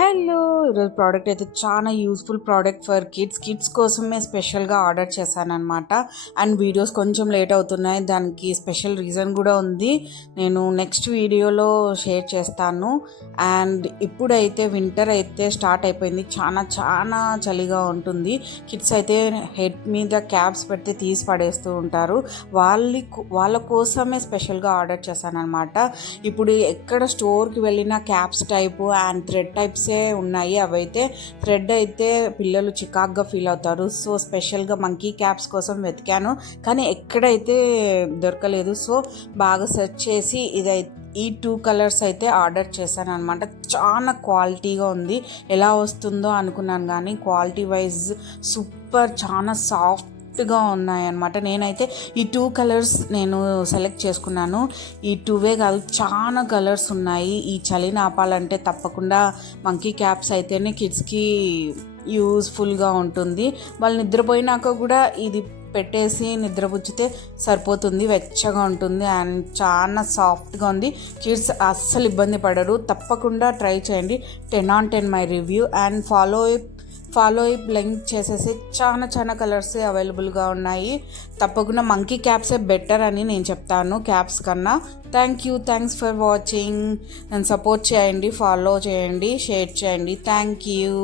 Hello! ఈరోజు product అయితే చాలా యూజ్‌ఫుల్ ప్రోడక్ట్ ఫర్ కిడ్స్ కోసమే స్పెషల్‌గా ఆర్డర్ చేశాననమాట. అండ్ వీడియోస్ కొంచెం లేట్ అవుతున్నాయి. దానికి స్పెషల్ రీజన్ కూడా ఉంది. నేను నెక్స్ట్ వీడియోలో షేర్ చేస్తాను. అండ్ ఇప్పుడైతే వింటర్ అయితే స్టార్ట్ అయిపోయింది. చాలా చలిగా ఉంటుంది. కిడ్స్ అయితే హెడ్ మీద క్యాప్స్ పెడితే తీసి పడేస్తూ ఉంటారు. వాళ్ళ కోసమే స్పెషల్‌గా ఆర్డర్ చేశాననమాట. ఇప్పుడు ఎక్కడ స్టోర్‌కి వెళ్ళినా క్యాప్స్ టైపు అండ్ థ్రెడ్ టైప్సే ఉన్నాయి. అవైతే థ్రెడ్ అయితే పిల్లలు చికాక్గా ఫీల్ అవుతారు. సో స్పెషల్గా మంకీ క్యాప్స్ కోసం వెతికాను, కానీ ఎక్కడైతే దొరకలేదు. సో బాగా సెర్చ్ చేసి ఈ 2 కలర్స్ అయితే ఆర్డర్ చేశాను అనమాట. చాలా క్వాలిటీగా ఉంది. ఎలా వస్తుందో అనుకున్నాను, కానీ క్వాలిటీ వైజ్ సూపర్, చాలా సాఫ్ట్గా ఉన్నాయన్నమాట. నేనైతే ఈ 2 కలర్స్ నేను సెలెక్ట్ చేసుకున్నాను. ఈ 2వే కాదు, చాలా కలర్స్ ఉన్నాయి. ఈ చలిని ఆపాలంటే తప్పకుండా మంకీ క్యాప్స్ అయితేనే కిడ్స్కి యూజ్ఫుల్గా ఉంటుంది. వాళ్ళు నిద్రపోయినాక కూడా ఇది పెట్టేసి నిద్రపుచ్చితే సరిపోతుంది. వెచ్చగా ఉంటుంది అండ్ చాలా సాఫ్ట్గా ఉంది. కిడ్స్ అస్సలు ఇబ్బంది పడరు. తప్పకుండా ట్రై చేయండి. 10 on 10 my review. And follow link చేసేసి చాలా కలర్స్ అవైలబుల్గా ఉన్నాయి. తప్పకుండా మంకీ క్యాప్సే బెటర్ అని నేను చెప్తాను క్యాప్స్ కన్నా. Thanks for watching. నన్ను సపోర్ట్ చేయండి, ఫాలో చేయండి, షేర్ చేయండి. Thank you.